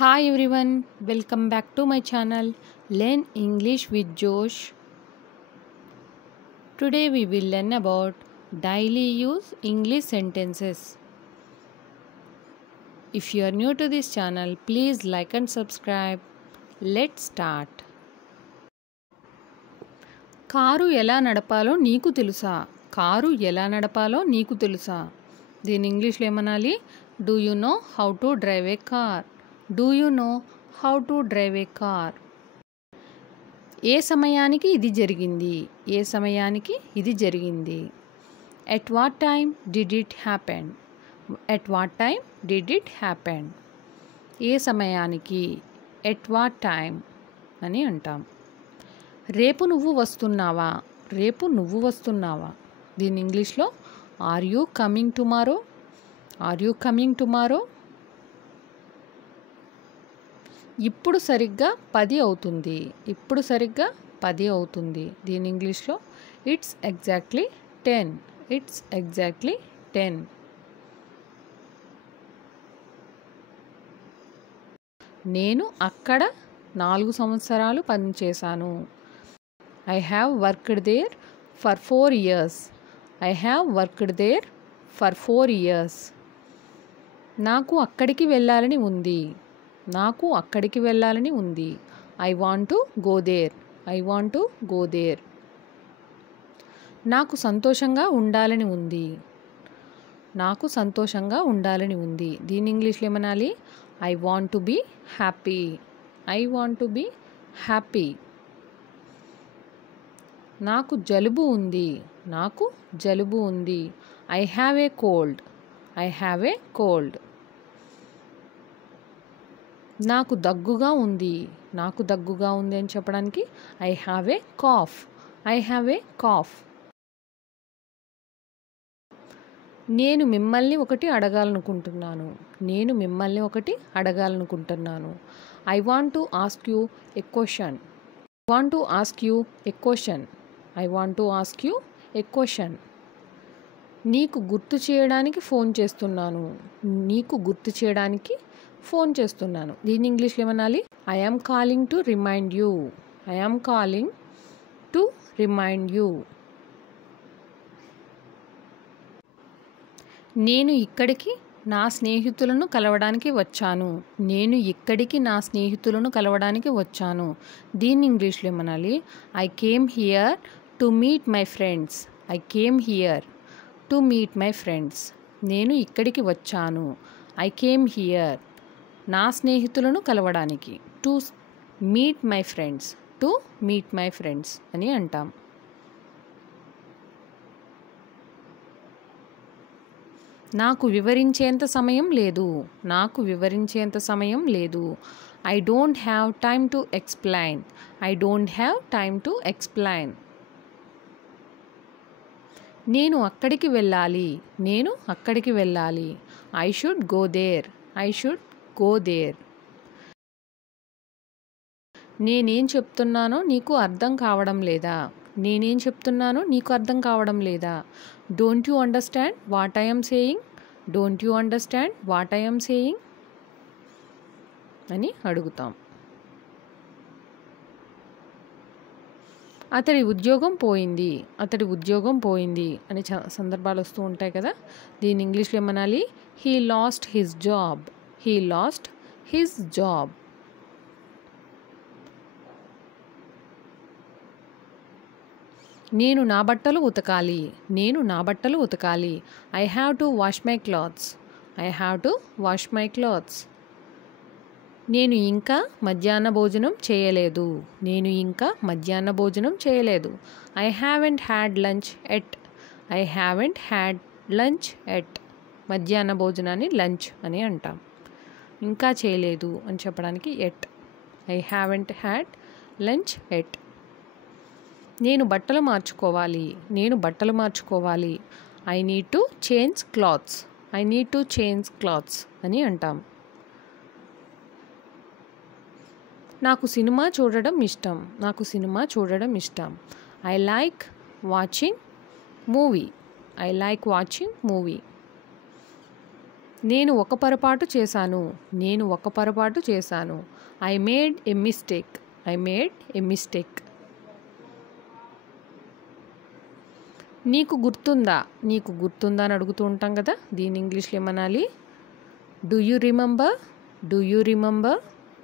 Hi everyone, welcome back to my channel Learn English with Josh. Today we will learn about daily use English sentences. If you are new to this channel, please like and subscribe. Let's start. Car ఎలా నడపాలో నీకు తెలుసా? Car ఎలా నడపాలో నీకు తెలుసా? దీని ఇంగ్లీష్లో ఏమనాలి? Do you know how to drive a car? Do you know how to drive a car? ఏ సమయానికి ఇది జరిగింది? ఏ సమయానికి ఇది జరిగింది? At what time did it happen? At what time did it happen? ఏ సమయానికి? At what time అని అంటాం. రేపు నువ్వు వస్తున్నావా? రేపు నువ్వు వస్తున్నావా? దీని ఇంగ్లీష్లో are you coming tomorrow? Are you coming tomorrow? ఇప్పుడు సరిగ్గా 10 అవుతుంది. ఇప్పుడు సరిగ్గా 10 అవుతుంది. దీని ఇంగ్లీష్లో ఇట్స్ ఎగ్జాక్ట్లీ 10. It's exactly 10. నేను అక్కడ 4 సంవత్సరాలు పనిచేశాను. I have worked there for 4 years. I have worked there for 4 years. నాకు అక్కడికి వెళ్ళాలని ఉంది. నాకు అక్కడికి వెళ్ళాలని ఉంది. I want to go there. I want to go there. నాకు సంతోషంగా ఉండాలని ఉంది. నాకు సంతోషంగా ఉండాలని ఉంది. దీని ఇంగ్లీష్లో ఏమనాలి? I want to be happy. I want to be happy. నాకు జలుబు ఉంది. నాకు జలుబు ఉంది. I have a cold. I have a cold. నాకు దగ్గుగా ఉంది. నాకు దగ్గుగా ఉంది అని చెప్పడానికి I have a cough. I have a cough. నేను మిమ్మల్ని ఒకటి అడగాలనుకుంటున్నాను. నేను మిమ్మల్ని ఒకటి అడగాలనుకుంటున్నాను. I want to ask you a question. I want to ask you a question. I want to ask you a question. నీకు గుర్తు చేయడానికి ఫోన్ చేస్తున్నాను. నీకు గుర్తు చేయడానికి ఫోన్ చేస్తున్నాను. దీని ఇంగ్లీష్లో ఏమనాలి? I am calling to remind you. I am calling to remind you. నేను ఇక్కడికి నా స్నేహితులను కలవడానికి వచ్చాను. నేను ఇక్కడికి నా స్నేహితులను కలవడానికి వచ్చాను. దీని ఇంగ్లీష్లో ఏమనాలి? I came here to meet my friends. I came here to meet my friends. నేను ఇక్కడికి వచ్చాను. I came here నా స్నేహితులను కలవడానికి. To meet my friends. To meet my friends అని అంటాం. నాకు వివరించేంత సమయం లేదు. నాకు వివరించేంత సమయం లేదు. I don't have time to explain. I don't have time to explain. నేను అక్కడికి వెళ్ళాలి. నేను అక్కడికి వెళ్ళాలి. I should go there. I should go there. నేనేం చెప్తున్నానో నీకు అర్థం కావడం లేదా? నేనేం చెప్తున్నానో నీకు అర్థం కావడం లేదా? Don't you understand what I am saying? Don't you understand what I am saying? అని అడుగుతాం. అతడి ఉద్యోగం పోయింది. అతడి ఉద్యోగం పోయింది అనే సందర్భాలు వస్తూ ఉంటాయి కదా. దీని ఇంగ్లీష్లో ఏమనాలి? He lost his job. He lost his job. నేను నా బట్టలు ఉతకాలి. నేను నా బట్టలు ఉతకాలి. I have to wash my clothes. I have to wash my clothes. నేను ఇంకా మధ్యాహ్న భోజనం చేయలేదు. నేను ఇంకా మధ్యాహ్న భోజనం చేయలేదు. I haven't had lunch yet. I haven't had lunch yet. మధ్యాహ్న భోజనాన్ని లంచ్ అని అంటాం. ఇంకా చేయలేదు అని చెప్పడానికి at. I haven't had lunch yet. నేను బట్టలు మార్చుకోవాలి. నేను బట్టలు మార్చుకోవాలి. I need to change clothes. I need to change clothes అని అంటాం. నాకు సినిమా చూడడం ఇష్టం. నాకు సినిమా చూడడం ఇష్టం. I like watching movie. I like watching movie. నేను ఒక పొరపాటు చేశాను. నేను ఒక పొరపాటు చేశాను. I made a mistake. I made a mistake. నీకు గుర్తుందా? నీకు గుర్తుందా అని అడుగుతూ ఉంటాం కదా, దీని ఇంగ్లీష్లో ఏమనాలి? Do you remember? Do you remember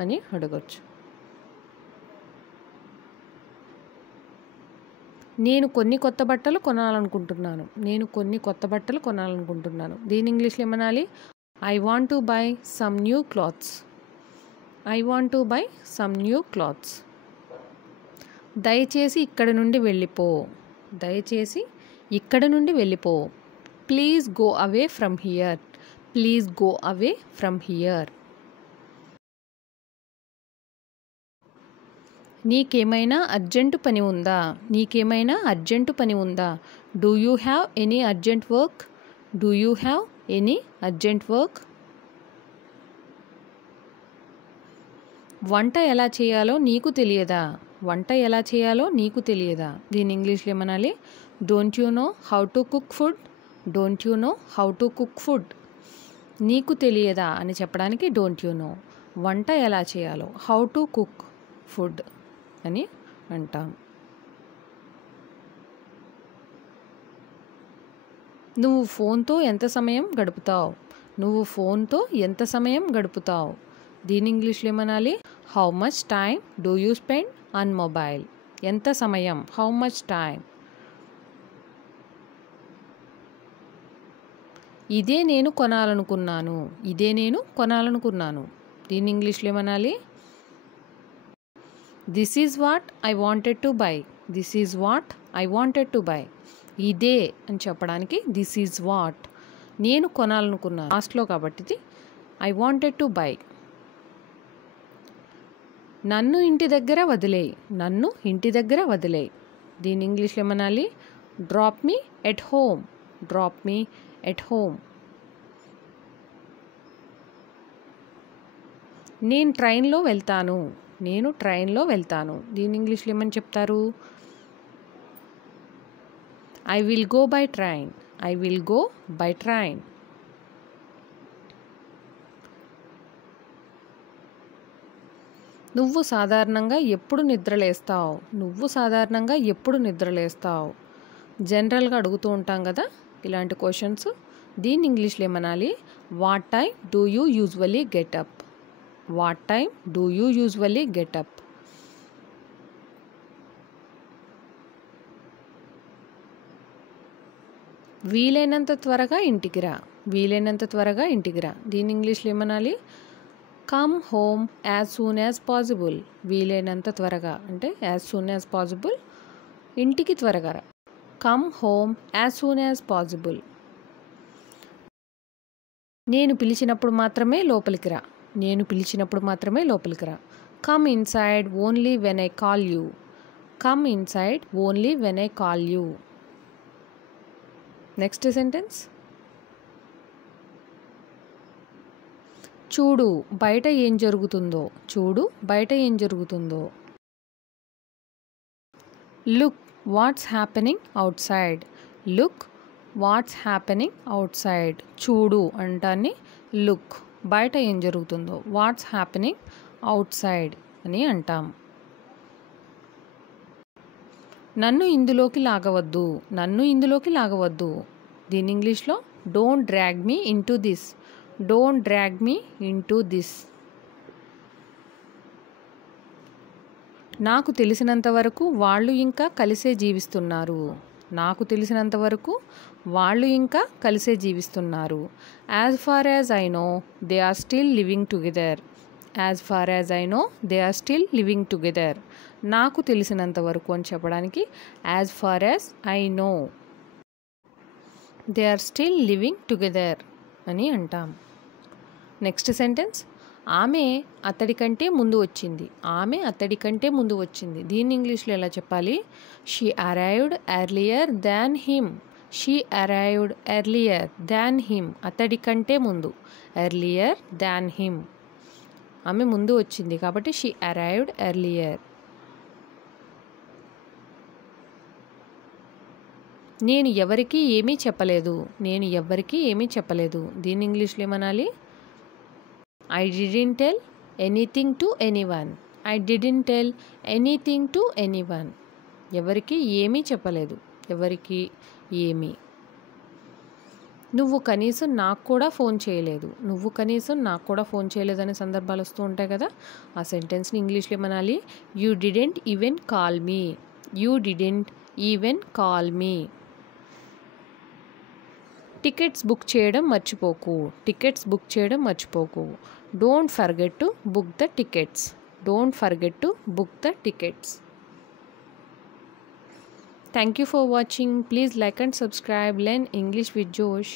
అని అడగచ్చు. నేను కొన్ని కొత్త బట్టలు కొనాలనుకుంటున్నాను. నేను కొన్ని కొత్త బట్టలు కొనాలనుకుంటున్నాను. దీని ఇంగ్లీష్లో ఏమనాలి? I want to buy some new clothes. I want to buy some new clothes. దయచేసి ఇక్కడ నుండి వెళ్ళిపో. దయచేసి ఇక్కడ నుండి వెళ్ళిపో. Please go away from here. Please go away from here. నీకేమైనా అర్జెంటు పని ఉందా? నీకేమైనా అర్జెంటు పని ఉందా? Do you have any urgent work? Do you have any urgent work? వంట ఎలా చేయాలో నీకు తెలియదా? వంట ఎలా చేయాలో నీకు తెలియదా? దీని ఇంగ్లీష్లో ఏమనాలి? Don't you know how to cook food? Don't you know how to cook food. నీకు తెలియదా అని చెప్పడానికి డోంట్ యూ నో. వంట ఎలా చేయాలో హౌ టు కుక్ ఫుడ్ అని అంటాం. నువ్వు ఫోన్తో ఎంత సమయం గడుపుతావు? నువ్వు ఫోన్తో ఎంత సమయం గడుపుతావు? దీని ఇంగ్లీష్లో ఏమనాలి? How much time do you spend on mobile. ఎంత సమయం? How much time. ఇదే నేను కొనాలనుకున్నాను. ఇదే నేను కొనాలనుకున్నాను. దీని ఇంగ్లీష్లో ఏమనాలి? This is what I wanted to buy. This is what I wanted to buy. ఇదే అని చెప్పడానికి దిస్ ఈజ్ వాట్. నేను కొనాలనుకున్నాను లాస్ట్లో కాబట్టి ఇది ఐ వాంటెడ్ టు బై. నన్ను ఇంటి దగ్గర వదిలేయి. నన్ను ఇంటి దగ్గర వదిలేయి. దీని ఇంగ్లీష్లో ఏమనాలి? Drop me at home. Drop me at home. నేను ట్రైన్లో వెళ్తాను. నేను ట్రైన్లో వెళ్తాను. దీని ఇంగ్లీష్లో ఏమని చెప్తారు? I will go by train. I will go by train. నువ్వు సాధారణంగా ఎప్పుడు నిద్రలేస్తావు? నువ్వు సాధారణంగా ఎప్పుడు నిద్రలేస్తావు? జనరల్గా అడుగుతూ ఉంటాం కదా ఇలాంటి క్వశ్చన్స్. దీని ఇంగ్లీష్లో ఏమనాలి? What time do you usually get up. What time do you usually get up. వీలైనంత త్వరగా ఇంటికి రా. వీలైనంత త్వరగా ఇంటికి రా. దీని ఇంగ్లీష్లో ఏమనాలి? Come home as soon as possible. వీలైనంత త్వరగా అంటే యాజ్ సూన్ యాజ్ పాసిబుల్. ఇంటికి త్వరగా రా. Come home as soon as possible. నేను పిలిచినప్పుడు మాత్రమే లోపలికి రా. నేను పిలిచినప్పుడు మాత్రమే లోపలికి రా. Come inside only when I call you. Come inside only when I call you. Next sentence. చూడు బయట ఏం జరుగుతుందో. చూడు బయట ఏం జరుగుతుందో. Look what's happening out side. Look what's happening out side. చూడు అంటాన్ని లుక్. బయట ఏం జరుగుతుందో వాట్స్ హ్యాపెనింగ్ అవుట్ సైడ్ అని అంటాం. నన్ను ఇందులోకి లాగవద్దు. నన్ను ఇందులోకి లాగవద్దు. దీని ఇంగ్లీష్లో don't drag me into this. Don't drag me into this. నాకు తెలిసినంత వరకు వాళ్ళు ఇంకా కలిసే జీవిస్తున్నారు. నాకు తెలిసినంత వరకు వాళ్ళు ఇంకా కలిసే జీవిస్తున్నారు. As far as I know they are still living together. As far as I know they are still living together. నాకు తెలిసినంత వరకు అని చెప్పడానికి as far as I know they are still living together అని అంటాం. Next sentence. ఆమె అతడి కంటే ముందు వచ్చింది. ఆమె అతడి కంటే ముందు వచ్చింది. దీన్ని ఇంగ్లీష్లో ఎలా చెప్పాలి? She arrived earlier than him. She arrived earlier than him. అతడి కంటే ముందు. ఎర్లియర్ దాన్ హిమ్. ఆమె ముందు వచ్చింది కాబట్టి షీ అరైవ్డ్ ఎర్లియర్. నేను ఎవరికీ ఏమీ చెప్పలేదు. నేను ఎవ్వరికీ ఏమీ చెప్పలేదు. దీన్ని ఇంగ్లీష్లో ఏమనాలి? I didn't tell anything to anyone. I didn't tell anything to anyone. ఎవరికి ఏమీ చెప్పలేదు. ఎవరికి ఏమీ. నువ్వు కనీసం నాకు కూడా ఫోన్ చేయలేదు. నువ్వు కనీసం నాకు కూడా ఫోన్ చేయలేదు అనే సందర్భాలు వస్తూ ఉంటాయి కదా. ఆ సెంటెన్స్ని ఇంగ్లీష్లో ఏమనాలి? You didn't even call me. You didn't even call me. Tickets book చేయడం మర్చిపోకు. టికెట్స్ బుక్ చేయడం మర్చిపోకు. Don't forget to book the tickets. Don't forget to book the tickets. Thank you for watching. Please like and subscribe. Learn English with Josh.